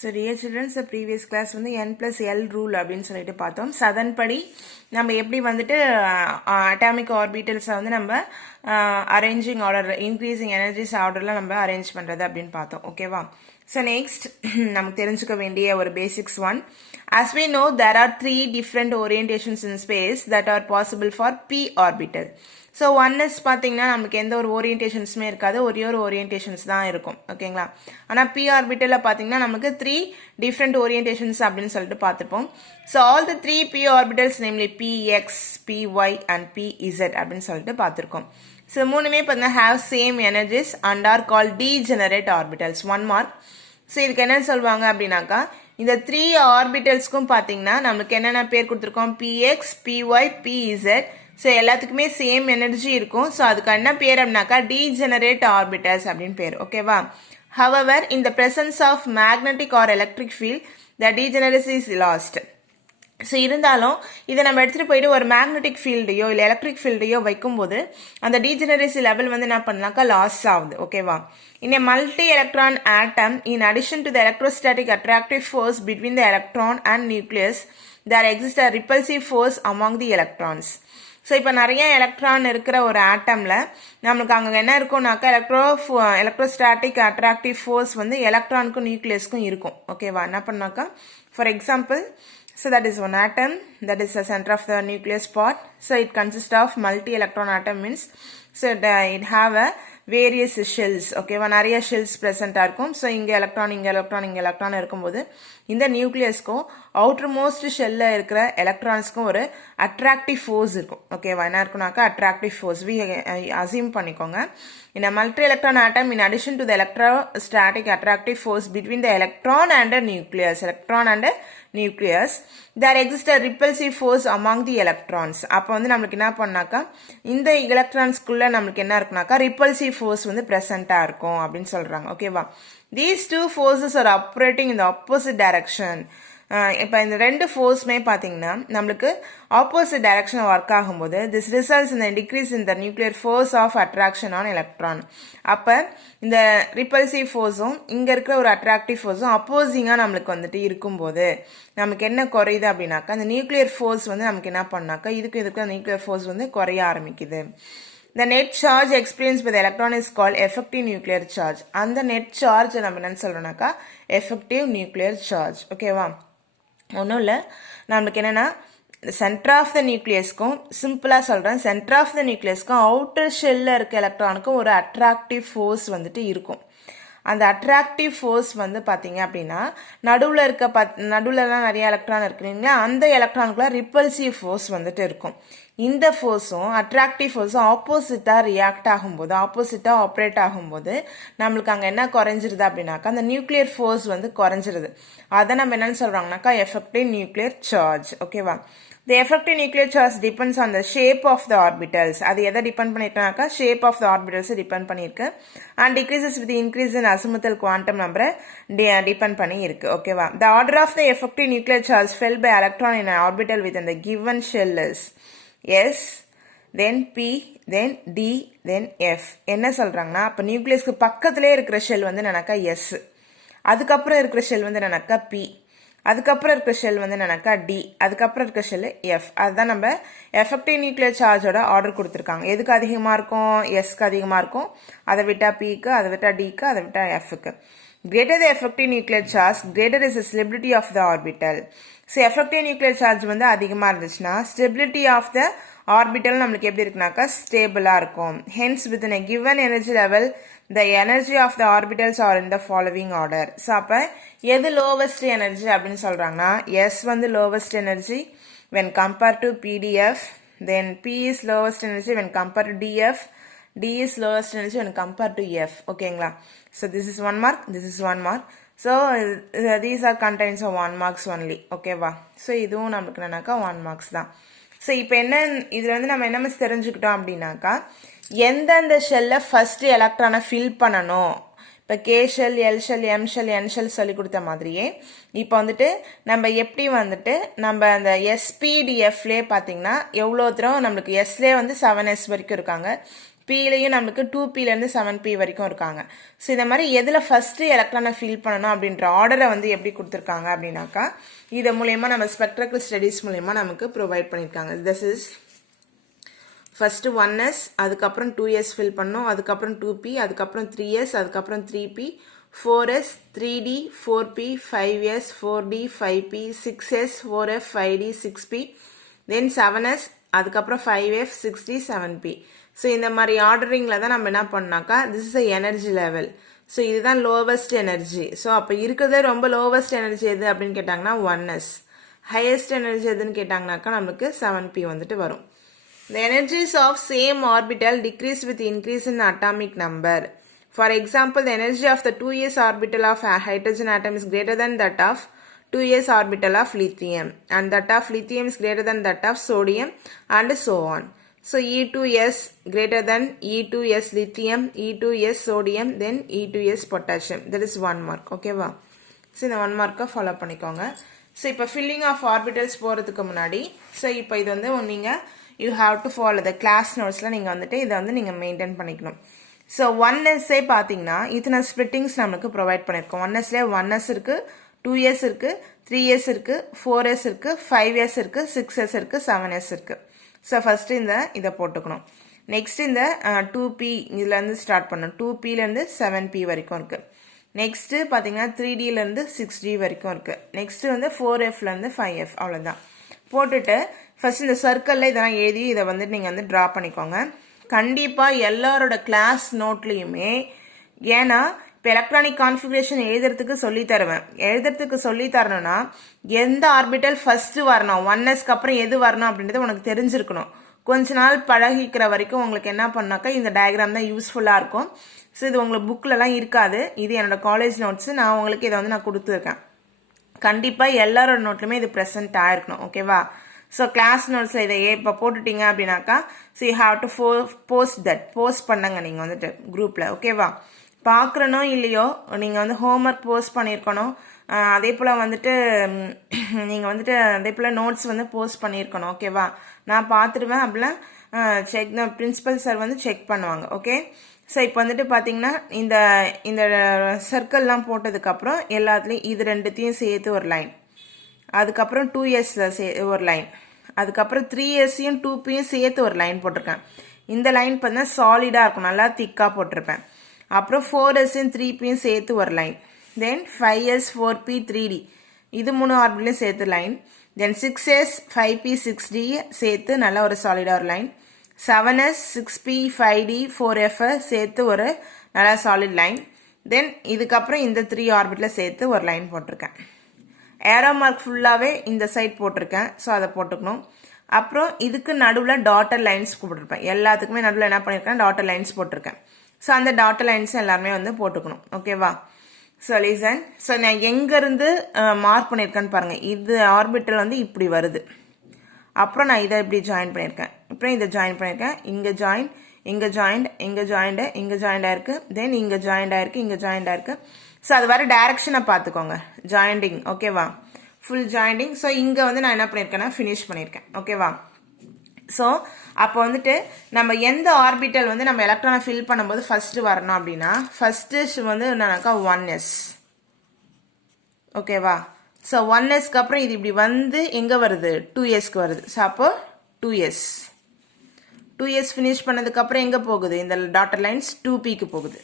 So dear children, the previous class வந்து n plus l rule அப்படின்னு சொல்லிட்டு பார்த்தோம். அதன்படி நம்ம எப்படி வந்துட்டு atomic orbitals வந்து நம்ம arranging order, increasing energies orderல நம்ம arrange பண்றது அப்படின்னு பார்த்தோம். ஓகேவா? So next நமக்கு தெரிஞ்சுக்க வேண்டிய ஒரு basics one. As we know, there are three different orientations in space that are possible for p orbital. So oneness பார்த்தீங்கன்னா நமக்கு எந்த ஒரு ஓரியன்டேஷன்ஸுமே இருக்காது, ஒரே ஒரு ஓரியன்டேஷன்ஸ் தான் இருக்கும். ஓகேங்களா? ஆனால் பி ஆர்பிட்டலில் பார்த்தீங்கன்னா நமக்கு த்ரீ டிஃப்ரெண்ட் ஓரியன்டேஷன்ஸ் அப்படின்னு சொல்லிட்டு பார்த்துப்போம். So all the three p orbitals namely px, py and pz அப்படின்னு சொல்லிட்டு பார்த்துருக்கோம். ஸோ மூணுமே பார்த்தீங்கன்னா have same energies and are called degenerate orbitals. 1 mark. So இதுக்கு என்ன சொல்லுவாங்க அப்படின்னாக்கா, இந்த த்ரீ ஆர்பிட்டல்ஸ்க்கும் பார்த்தீங்கன்னா நமக்கு என்னென்ன பேர் கொடுத்துருக்கோம், பிஎக்ஸ், பிஒய், பிஇசட். ஸோ எல்லாத்துக்குமே சேம் எனர்ஜி இருக்கும். ஸோ அதுக்கு என்ன பேர் அப்படின்னாக்கா டீஜெனரேட் ஆர்பிட்டல்ஸ் அப்படின்னு பேர். ஓகேவா? However in the presence of magnetic or electric field the degeneracy is lost. So இருந்தாலும் இதை நம்ம எடுத்துகிட்டு போயிட்டு ஒரு மேக்னெட்டிக் ஃபீல்டையோ இல்லை எலக்ட்ரிக் ஃபீல்டையோ வைக்கும்போது அந்த டீஜெனரசி லெவல் வந்து என்ன பண்ணலாக்கா லாஸ் ஆகுது. ஓகேவா? In a multi electron atom in addition to the electrostatic attractive force between the electron and nucleus there exist a repulsive force among the electrons. So இப்போ நிறைய எலக்ட்ரான் இருக்கிற ஒரு ஆட்டமில் நமக்கு அங்கே என்ன இருக்கும்னாக்கா எலக்ட்ரோஸ்டாட்டிக் அட்ராக்டிவ் ஃபோர்ஸ் வந்து எலக்ட்ரானுக்கும் நியூக்ளியஸ்க்கும் இருக்கும். ஓகேவா? என்ன பண்ணாக்கா, for example, so that is one atom, that is the center of the nucleus part. So it consists of multi-electron atom means, so it have a various shells. Okay, நிறைய shells present இருக்கும். So இங்க electron இங்க electron இங்க electron இருக்கும்போது இந்த நியூக்ளியஸ்க்கும் outer most ஷெல்ல இருக்கிற எலக்ட்ரான்ஸ்க்கும் ஒரு attractive force இருக்கும். ஓகேவா? என்ன இருக்குனாக்கா அட்ராக்டிவ் ஃபோர்ஸ் அசியூம் பண்ணிக்கோங்க. In a multi-electron atom, in addition to the electrostatic attractive force between the electron and the nucleus, there exists a repulsive force among the electrons. அப்போ வந்து நம்மளுக்கு என்ன பண்ணாக்கா இந்த எலக்ட்ரான்ஸ்குள்ள நம்மளுக்கு என்ன இருக்குனாக்கா ரிப்பல்சிவ் ஃபோர்ஸ் வந்து பிரசண்டா இருக்கும் அப்படின்னு சொல்றாங்க. ஓகேவா? These two forces are operating in the opposite direction. இப்போ இந்த ரெண்டு ஃபோர்ஸுமே பார்த்தீங்கன்னா நம்மளுக்கு ஆப்போசிட் டைரக்ஷன் ஒர்க் ஆகும்போது திஸ் ரிசல்ட்ஸ் இந்த decrease in the nuclear force of attraction on electron. அப்போ இந்த ரிப்பல்சிவ் ஃபோர்ஸும் இங்கே இருக்கிற ஒரு அட்ராக்டிவ் ஃபோர்ஸும் அப்போசிங்காக நம்மளுக்கு வந்துட்டு இருக்கும்போது நமக்கு என்ன குறையுது அப்படின்னாக்கா அந்த நியூக்ளியர் ஃபோர்ஸ் வந்து நமக்கு என்ன பண்ணாக்கா இதுக்கு நியூக்ளியர் ஃபோர்ஸ் வந்து குறைய ஆரம்பிக்குது. The net charge experienced by the electron is called effective nuclear charge. அந்த net charge நம்ம என்னன்னு சொல்றோம்னாக்கா effective nuclear charge. ஓகேவா? ஒன்றும் இல்லை, நம்மளுக்கு என்னென்னா சென்டர் ஆஃப் த நியூக்ளியஸ்க்கும் சிம்பிளாக சொல்கிறேன், சென்டர் ஆஃப் த நியூக்ளியஸ்க்கும் அவுட்டர் ஷெல்லில் இருக்க எலக்ட்ரானுக்கும் ஒரு அட்ராக்டிவ் ஃபோர்ஸ் வந்துட்டு இருக்கும். அந்த அட்ராக்டிவ் ஃபோர்ஸ் வந்து பார்த்தீங்க அப்படின்னா நடுவுலலாம் நிறைய எலக்ட்ரான் இருக்குங்களா, அந்த எலக்ட்ரானுக்குள்ள ரிப்பல்சிவ் ஃபோர்ஸ் வந்துட்டு இருக்கும். இந்த ஃபோர்ஸும் அட்ராக்டிவ் ஃபோர்ஸும் ஆப்போசிட்டாக ரியாக்ட் ஆகும்போது ஆப்போசிட்டாக ஆப்ரேட் ஆகும்போது நம்மளுக்கு அங்கே என்ன குறைஞ்சிருது அப்படின்னாக்கா அந்த நியூக்ளியர் ஃபோர்ஸ் வந்து குறைஞ்சிருது. அதை நம்ம என்னன்னு சொல்கிறாங்கனாக்கா எஃபெக்டிவ் நியூக்ளியர் சார்ஜ். ஓகேவா? The effective nuclear charge depends on the shape of the orbitals. அது எதை டிபெண்ட் பண்ணிருக்காக்கா shape of the orbitals depend பண்ணிருக்கு. And decreases with the increase in azimuthal quantum number depend பண்ணி இருக்கு. ஓகேவா? The order of the effective nuclear charge fell by electron in an orbital within the given shell is S, then P, then D, then F. என்ன சொல்றாங்கன்னா அப்ப நியூக்ளியஸ்க்கு பக்கத்திலே இருக்கிற shell வந்து என்னன்னாக்கா S, அதுக்கப்புறம் இருக்கிற ஷெல் வந்து என்னன்னாக்கா P, அதுக்கப்புறம் இருக்க ஷெல் வந்து என்னன்னாக்கா டி, அதுக்கப்புறம் இருக்க ஷெல் எஃப். அதுதான் நம்ம எஃபெக்டிவ் நியூக்ளியர் சார்ஜோட ஆர்டர் கொடுத்துருக்காங்க. எதுக்கு அதிகமாக இருக்கும்? எஸ்க்கு அதிகமாக இருக்கும். அதை விட்டா பிக்கு, அதை விட்டா டிக்கு, அதை விட்டா எஃப்க்கு. Greater the effective nuclear charge, greater is the stability of the orbital. So effective nuclear charge வந்து அதிகமாக இருந்துச்சுன்னா ஸ்டெபிலிட்டி ஆஃப் த ஆர்பிட்டல் நம்மளுக்கு எப்படி இருக்குனாக்கா ஸ்டேபிளாக இருக்கும். Hence with in a given energy level the energy of the orbitals are in the following order. So அப்போ எது lowest energy அப்படின்னு சொல்கிறாங்கன்னா எஸ் வந்து lowest energy when compared to pdf, then p is lowest energy when compared to df, d is lowest energy when compared to f. ஓகேங்களா? so this is 1 mark, this is 1 mark. so these are contains of 1 marks only. ஓகேவா? so இதுவும் நமக்கு என்னன்னாக்கா 1 marks தான். So இப்போ என்ன இதில் வந்து நம்ம என்ன தெரிஞ்சுக்கிட்டோம் அப்படின்னாக்கா எந்தெந்த ஷெல்லை ஃபர்ஸ்ட் எலக்ட்ரானை ஃபில் பண்ணணும். இப்போ K shell, L shell, M shell, N shell சொல்லி கொடுத்த மாதிரியே இப்போ வந்துட்டு நம்ம எப்படி வந்துட்டு நம்ம அந்த எஸ்பிடிஎஃப்லே பார்த்தீங்கன்னா எவ்வளோ தூரம் நம்மளுக்கு எஸ்லே வந்து 7s வரைக்கும் இருக்காங்க, பிலையும் நமக்கு 2Pலேருந்து 7P வரைக்கும் இருக்காங்க. ஸோ இந்த மாதிரி எதில் ஃபஸ்ட்டு எலக்ட்ரானை ஃபில் பண்ணணும் அப்படின்ற ஆர்டரை வந்து எப்படி கொடுத்துருக்காங்க அப்படின்னாக்கா இதை மூலயமா நம்ம ஸ்பெக்ட்ரல் ஸ்டடீஸ் மூலயமா நமக்கு ப்ரொவைட் பண்ணியிருக்காங்க. திஸ் இஸ் ஃபஸ்ட்டு 1s, அதுக்கப்புறம் 2s ஃபில் பண்ணோம், அதுக்கப்புறம் 2p, அதுக்கப்புறம் 3s, அதுக்கப்புறம் 3p, 4s, 3d, 4p, 5s, 4d, 5p, 6s, 4f, 5d, 6p, தென் 7s, அதுக்கப்புறம் 5f, 6d, 7p. ஸோ இந்த மாதிரி ஆர்டரிங்கில் தான் நம்ம என்ன பண்ணாக்கா this is a energy level. So இதுதான் லோவஸ்ட் எனர்ஜி. ஸோ அப்போ இருக்கிறதே ரொம்ப லோவஸ்ட் எனர்ஜி எது அப்படின்னு கேட்டாங்கன்னா 1s. ஹையஸ்ட் எனர்ஜி எதுன்னு கேட்டாங்கனாக்கா நமக்கு 7p வந்துட்டு வரும். The energies of same orbital decrease with increase in atomic number. For example, the energy of the 2s orbital of a hydrogen atom is greater than that of 2s orbital of lithium, and that of lithium is greater than that of sodium, and so on. So E2s greater than E2s lithium, E2s sodium, then E2s potassium. That is 1 mark. Okay va? So இந்த 1 mark follow பண்ணிக்கோங்க. So இப்போ filling of orbitals போகிறதுக்கு முன்னாடி so இப்போ இது வந்து நீங்கள் you have to follow the class notesல நீங்கள் வந்துட்டு இதை வந்து நீங்கள் மெயின்டைன் பண்ணிக்கணும். ஸோ 1s பார்த்தீங்கன்னா இத்தனை ஸ்பிளிட்டிங்ஸ் நமக்கு ப்ரொவைட் பண்ணியிருக்கோம். 1sலே 1s இருக்குது, 2s இருக்குது, 3s இருக்குது, 4s இருக்குது, 5s இருக்குது, 6s இருக்குது, 7s இருக்குது. ஸோ ஃபஸ்ட்டு இதை போட்டுக்கணும். நெக்ஸ்ட் இந்த 2p இதுலேருந்து ஸ்டார்ட் பண்ணணும். 2pலேருந்து 7p வரைக்கும் இருக்குது. நெக்ஸ்ட்டு பார்த்தீங்கன்னா 3dலேருந்து 6d வரைக்கும் இருக்குது. நெக்ஸ்ட்டு வந்து 4fலேருந்து 5f அவ்வளோதான். போட்டுட்டு ஃபஸ்ட் இந்த சர்க்கிளில் இதெல்லாம் எழுதி இதை வந்து நீங்கள் வந்து ட்ரா பண்ணிக்கோங்க. கண்டிப்பாக எல்லாரோட கிளாஸ் நோட்லேயுமே ஏன்னா இப்போ எலக்ட்ரானிக் கான்ஃபிகரேஷன் எழுதுறதுக்கு சொல்லித்தருவேன். எழுதுறதுக்கு சொல்லித்தரணும்னா எந்த ஆர்பிட்டல் ஃபஸ்ட்டு வரணும், 1sக்கு அப்புறம் எது வரணும் அப்படின்றது உனக்கு தெரிஞ்சிருக்கணும். கொஞ்ச நாள் பழகிக்கிற வரைக்கும் உங்களுக்கு என்ன பண்ணாக்கா இந்த டயக்ராம் தான் யூஸ்ஃபுல்லாக இருக்கும். ஸோ இது உங்களுக்கு புக்கிலலாம் இருக்காது. இது என்னோடய காலேஜ் நோட்ஸு. நான் உங்களுக்கு இதை வந்து நான் கொடுத்துருக்கேன். கண்டிப்பாக எல்லாரோட நோட்லையுமே இது ப்ரெசென்ட் ஆகிருக்கணும். ஓகேவா? ஸோ கிளாஸ் நோட்ஸில் இதை இப்போ போட்டுட்டீங்க அப்படின்னாக்கா so you have to post பண்ணுங்க நீங்கள் வந்துட்டு குரூப்பில். ஓகேவா? பார்க்குறனோ இல்லையோ நீங்கள் வந்து ஹோம்ஒர்க் போஸ்ட் பண்ணியிருக்கணும். அதே போல் வந்துட்டு நீங்கள் வந்துட்டு அதே போல் நோட்ஸ் வந்து போஸ்ட் பண்ணியிருக்கணும். ஓகேவா? நான் பார்த்துடுவேன். அப்படிலாம் செக் பிரின்சிபல் சார் வந்து செக் பண்ணுவாங்க. ஓகே. ஸோ இப்போ வந்துட்டு பார்த்தீங்கன்னா இந்த இந்த சர்க்கிள்லாம் போட்டதுக்கப்புறம் எல்லாத்துலேயும் இது ரெண்டுத்தையும் சேர்த்து ஒரு லைன், அதுக்கப்புறம் 2s ஒரு லைன், அதுக்கப்புறம் 3sயும் 2pயும் சேர்த்து ஒரு லைன் போட்டிருக்கேன். இந்த லைன் பார்த்தீங்கன்னா சாலிடாக இருக்கும், நல்லா திக்காக போட்டிருப்பேன். அப்புறம் 4sயும் 3pயும் சேர்த்து ஒரு லைன், தென் 5s 4p 3d இது 3 ஆர்பிட்லையும் சேர்த்து லைன், தென் 6s 5p 6d சேர்த்து நல்லா ஒரு சாலிடாக ஒரு line, 7s 6p 5d 4f சேர்த்து ஒரு நல்லா சாலிட் லைன், தென் இதுக்கப்புறம் இந்த 3 ஆர்பிட்டில் சேர்த்து ஒரு லைன் போட்டிருக்கேன். ஏரோ மார்க் ஃபுல்லாகவே இந்த சைட் போட்டிருக்கேன். ஸோ அதை போட்டுக்கணும். அப்புறம் இதுக்கு நடுவில் டாட்டர் லைன்ஸ் போட்டிருப்பேன். எல்லாத்துக்குமே நடுவில் என்ன பண்ணியிருக்கேன், டாட்டர் லைன்ஸ் போட்டிருக்கேன். ஸோ அந்த டாட்டர் லைன்ஸ் எல்லாமே வந்து போட்டுக்கணும். ஓகேவா? So lesion. ஸோ நான் எங்கேருந்து மார்க் பண்ணியிருக்கேன்னு பாருங்கள். இது ஆர்பிட்டல் வந்து இப்படி வருது. அப்புறம் நான் இதை இப்படி ஜாயின் பண்ணியிருக்கேன். அப்புறம் இதை ஜாயின் பண்ணியிருக்கேன். இங்கே ஜாயின், இங்கே ஜாயிண்ட், இங்கே ஜாயிண்ட், இங்கே ஜாயிண்ட் ஆயிருக்கு, தென் இங்கே ஜாயிண்ட் ஆயிருக்கு, இங்கே ஜாயிண்ட் ஆயிருக்கு. ஸோ அது வர டைரக்ஷனை பார்த்துக்கோங்க. ஜாயிண்டிங். ஓகேவா? Full jointing. ஸோ இங்கே வந்து நான் என்ன பண்ணியிருக்கேன்னா ஃபினிஷ் பண்ணியிருக்கேன். ஓகேவா? ஸோ அப்போ வந்துட்டு நம்ம எந்த ஆர்பிட்டல் வந்து நம்ம எலக்ட்ரானை ஃபில் பண்ணும்போது ஃபஸ்ட்டு வரணும் அப்படின்னா ஃபஸ்ட்டு வந்து என்னன்னாக்கா 1s. ஓகேவா? ஸோ 1sக்கு அப்புறம் இது இப்படி வந்து எங்கே வருது, 2sக்கு வருது. ஸோ அப்போ 2s ஃபினிஷ் பண்ணதுக்கப்புறம் எங்கே போகுது, இந்த டாட்டர் லைன்ஸ் 2pக்கு போகுது.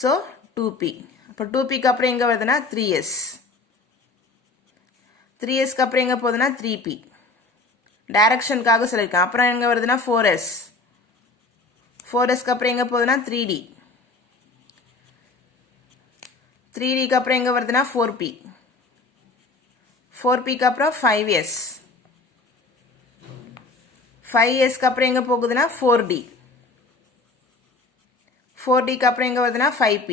So 2p. அப்போ 2pக்கு அப்புறம் எங்கே வருதுன்னா 3s. 3sக்கு அப்புறம் எங்கே போகுதுன்னா 3p. டைரக்ஷனுக்காக சொல்லியிருக்கேன். அப்புறம் எங்கே வருதுன்னா 4s. 4sக்கு அப்புறம் எங்கே போகுதுன்னா 3d. 3dக்கு அப்புறம் எங்கே வருதுன்னா 4p. 4pக்கு அப்புறம் 5s. 5sக்கு அப்புறம் எங்கே போகுதுன்னா 4d. 4dக்கு அப்புறம் எங்கே வருதுன்னா 5p.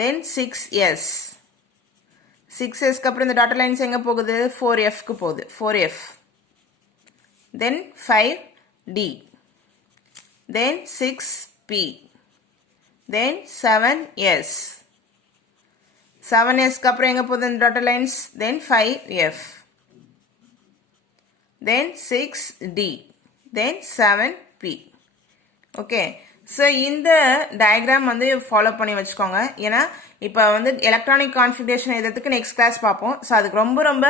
தென் 6s. 6sக்கு அப்புறம் இந்த டாட்டர் லைன்ஸ் எங்கே போகுது, 4fக்கு போகுது. 4f. தென் 5d. தென் 6p. தென் 7s. 7sக்கு அப்புறம் எங்கே போகுது இந்த டாட்டர் லைன்ஸ், தென் 5f. தென் 6d. தென் 7p. ஓகே. ஸோ இந்த டயக்ராம் வந்து ஃபாலோ பண்ணி வச்சுக்கோங்க. ஏன்னா இப்போ வந்து எலக்ட்ரானிக் கான்ஃபிகரேஷன் எழுதுறதுக்கு நெக்ஸ்ட் கிளாஸ் பார்ப்போம். ஸோ அதுக்கு ரொம்ப ரொம்ப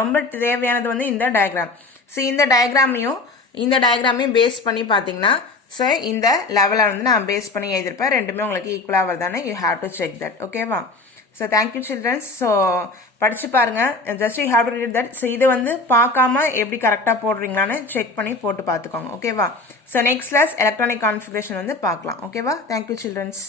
ரொம்ப தேவையானது வந்து இந்த டயக்ராம். ஸோ இந்த டயக்ராமையும் பேஸ் பண்ணி பார்த்தீங்கன்னா ஸோ இந்த லெவலை வந்து நான் பேஸ் பண்ணி எழுதியிருப்பேன். ரெண்டுமே உங்களுக்கு ஈக்குவலாக வருதானே, you have to check that. ஓகேவா? So thank you childrens. ஸோ படித்து பாருங்கள். Just you have to read that. So இது வந்து பார்க்காம எப்படி கரெக்டாக போடுறீங்களான்னு செக் பண்ணி போட்டு பார்த்துக்கோங்க. ஓகேவா? So next class electronic configuration வந்து பார்க்கலாம். ஓகேவா? Thank you children's.